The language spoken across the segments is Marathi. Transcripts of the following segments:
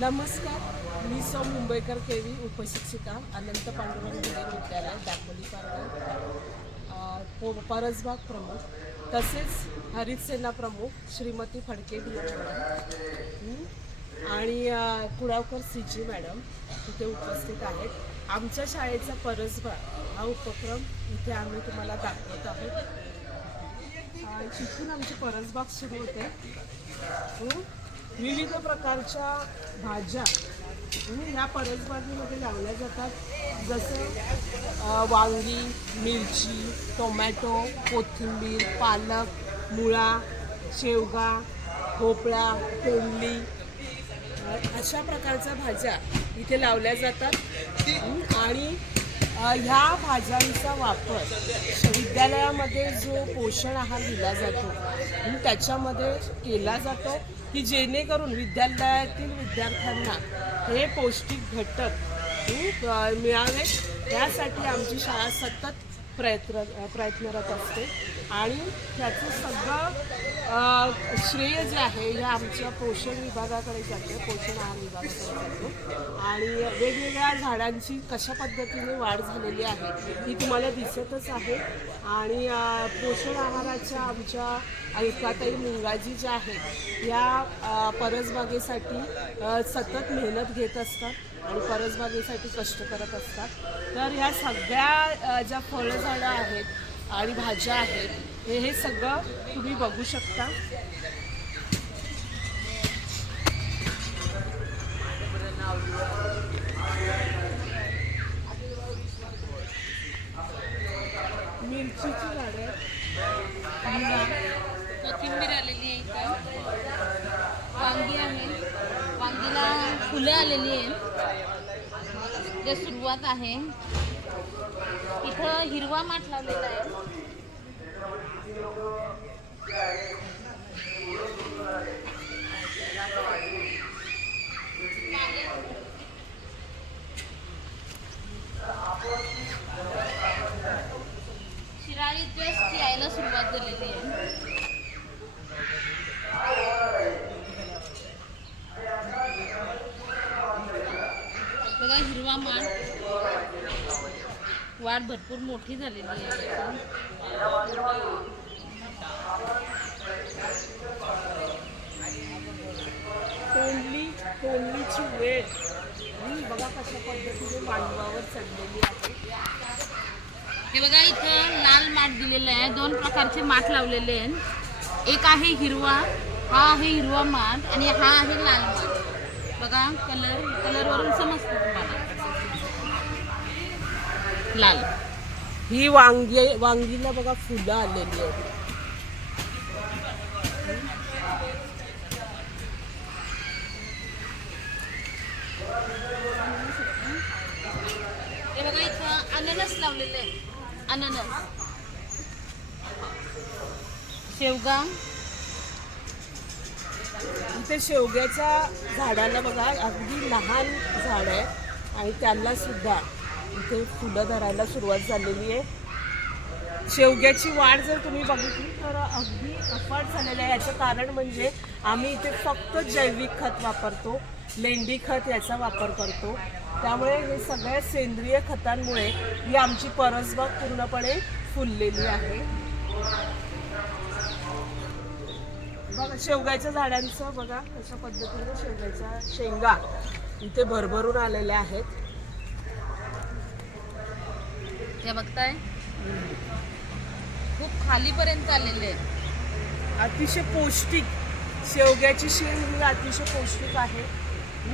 नमस्कार मी सौ मुंबईकर केवी उपशिक्षिका अनंत पांडुरंग विद्यालय दापोली पार्लर पो- परसबाग प्रमुख. तसेच हरित सेना प्रमुख श्रीमती फडके मॅडम आणि कुडावकर सी. जी. मॅडम तिथे उपस्थित आहेत. आमच्या शाळेचा परसबाग हा उपक्रम इथे आम्ही तुम्हाला दाखवत आहोत. तिथून आमची परसबाग सुरू होते. हो, विविध प्रकारच्या भाज्या हो, ह्या परसबागेमध्ये लावल्या जातात. जसं वांगी मिरची टोमॅटो कोथिंबीर पालक मुळा शेवगा भोपळा कोंडली अशा प्रकारच्या भाज्या इथे लावल्या जातात. आणि ह्या भाज्यांचा वापर विद्यालयामध्ये जो पोषण आहार दिला जातो त्याच्यामध्ये केला जातो की जेणेकरून विद्यालयातील विद्यार्थ्यांना हे पौष्टिक घटक मिळावे. यासाठी आमची शाळा सतत प्रयत्न प्रयत्नरत असते. आणि त्याचं सगळं श्रेय जे आहे हे आमच्या पोषण विभागाकडे जाते पोषण आहार विभागाकडे. जातो आणि वेगवेगळ्या झाडांची कशा पद्धतीने वाढ झालेली आहे ही तुम्हाला दिसतच आहे. आणि पोषण आहाराच्या आमच्या अलकाताई मुंगाजी ज्या आहेत या परसबागेसाठी सतत मेहनत घेत असतात आणि परसबागेसाठी कष्ट करत असतात. तर ह्या सगळ्या ज्या फळझाडं आहेत आणि भाज्या आहेत हे हे सगळं तुम्ही बघू शकता. मिरचीची झाड कोथिंबीर आलेली आहे इथं. वांगी आहे. वांगीला फुलं आलेली आहेत. जे सुरुवात आहे. इथं हिरवा माठ लावलेला आहे. शिराळी जस्ट यायला सुरुवात झालेली आहे. बघा हिरवा माठ वाढ भरपूर मोठी झालेली आहे. वेळ. ही बघा कशा पद्धतीने मांडवावर चढलेली आहे. हे बघा इथं लाल माठ दिलेलं आहे. दोन प्रकारचे माठ लावलेले आहेत. एक आहे हिरवा हा आहे हिरवा माठ आणि हा आहे लाल माठ. बघा कलर कलरवरून समजतं तुम्हाला. लाल. ही वांगी वांगीला बघा फुलं आलेली आहेत. हे बघा इथं अननस लावलेले आहे. अननस. शेवगा इथे शेवग्याच्या झाडाला बघा अगदी लहान झाड आहे आणि त्याला सुद्धा इथे फुलं धरायला सुरुवात झालेली आहे. शेवग्याची वाढ जर तुम्ही बघितली तर अगदी अफाट झालेलं आहे. याचं कारण म्हणजे आम्ही इथे फक्त जैविक खत वापरतो लेंडी खत याचा वापर करतो. त्यामुळे हे सगळ्या सेंद्रिय खतांमुळे ही आमची परसबाग पूर्णपणे फुललेली आहे. बघा शेवगाच्या झाडांचं बघा कशा पद्धतीने शेवग्याच्या शेंगा इथे भरभरून आलेल्या आहेत. हे बघताय? खूप खालीपर्यंत आलेले आहेत. अतिशय पौष्टिक शेवग्याची शेंग ही अतिशय पौष्टिक आहे.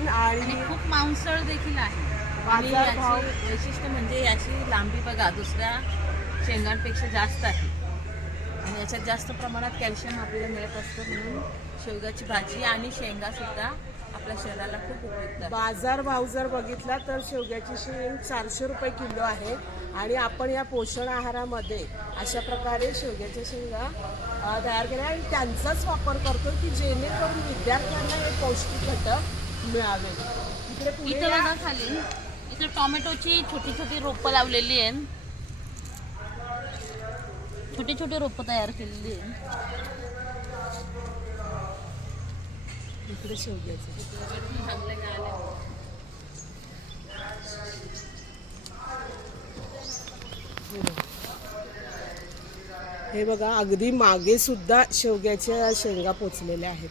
आणि खूप मांसळ देखील आहे. आणि याची वैशिष्ट्य म्हणजे याची लांबी बघा दुसऱ्या शेंगांपेक्षा जास्त आहे. आणि याच्यात जास्त प्रमाणात कॅल्शियम आपल्याला मिळत असतं म्हणून शेवगाची भाजी आणि शेंगा सुद्धा आपल्या शरीराला खूप उपयुक्त बाजार भाव जर बघितला तर शेवग्याची शेंग चारशे रुपये किलो आहे. आणि आपण या पोषण आहारामध्ये अशा प्रकारे शेवग्याच्या शेंगा तयार केल्या आणि त्यांचाच वापर करतो की जेणेकरून विद्यार्थ्यांना हे पौष्टिक घटक मिळावे. इकडे पुढे इथं. बघा खाली. इथं टोमॅटोची छोटी छोटी रोपं लावलेली आहेत. छोटी छोटी रोपं तयार केलेली आहेत. इकडे शेवग्याचं. हे बघा अगदी मागे सुद्धा शेवग्याच्या शेंगा पोचलेल्या आहेत.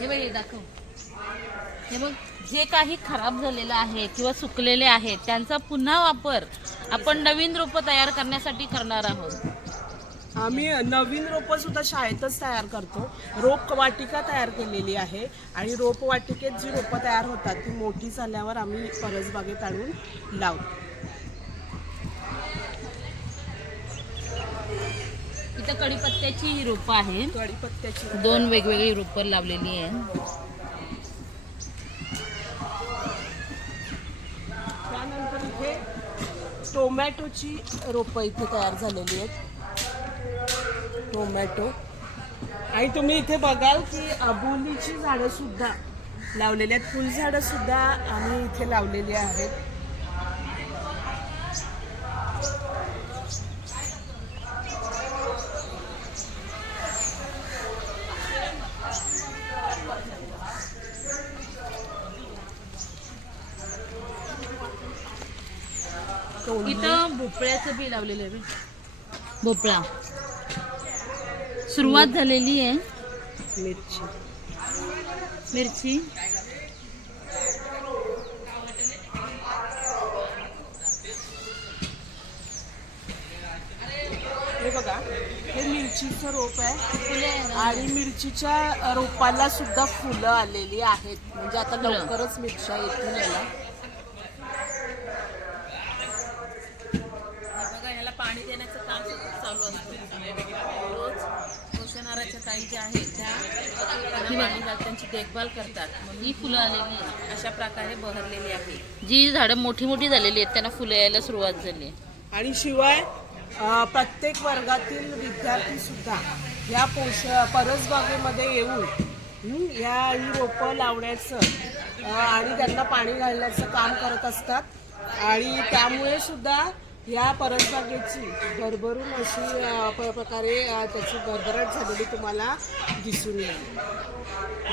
हे हे दाखव. हे बघ जे काही खराब झालेलं आहे किंवा सुकलेले आहे त्यांचा पुन्हा वापर आपण नवीन रोपं तयार करण्यासाठी करणार आहोत. आम्ही नवीन रोपं सुद्धा शाळेतच तयार करतो. रोप वाटिका तयार केलेली आहे आणि रोप वाटिकेत जी रोपं तयार होतात ती मोठी झाल्यावर आम्ही परसबागेत आणून लावतो. इथं कढीपत्त्याची ही रोपं आहे कढीपत्त्याची दोन वेगवेगळी रोपं लावलेली आहे त्यानंतर इथे टोमॅटोची रोपं इथे तयार झालेली आहेत. टोमॅटो आणि तुम्ही इथे बघाल की अबोलीची झाडं सुद्धा लावलेली आहेत फुलझाडं सुद्धा आम्ही इथे लावलेली आहेत. इथं भोपळ्याचं बी लावलेलं आहे. भोपळा सुरुवात झालेली आहे. मिरची. मिरची. हे बघा हे मिरचीचं रोप आहे. आणि मिरचीच्या रोपाला सुद्धा फुलं आलेली आहेत. म्हणजे आता. लवकरच मिरच्या येतील याला. बघा ह्याला पाणी देण्याचं काम चालू असतं पोषणाऱ्याच्या ताई ज्या आहेत त्या त्यांची देखभाल करतात. म्हणून ही फुलं आलेली अशा प्रकारे बहरलेली आहे. जी झाडं मोठी मोठी झालेली आहेत त्यांना फुलं यायला सुरुवात झाली आहे. आणि शिवाय अ, प्रत्येक वर्गातील विद्यार्थी सुद्धा या पोष परसबागेमध्ये येऊन या ही रोपं लावण्याचं आणि त्यांना पाणी घालण्याचं काम करत असतात. आणि त्यामुळे सुद्धा या परसबागेची भरभरून अशी अ, प- प्रकारे अ, त्याची भरभराट झालेली तुम्हाला दिसून येईल.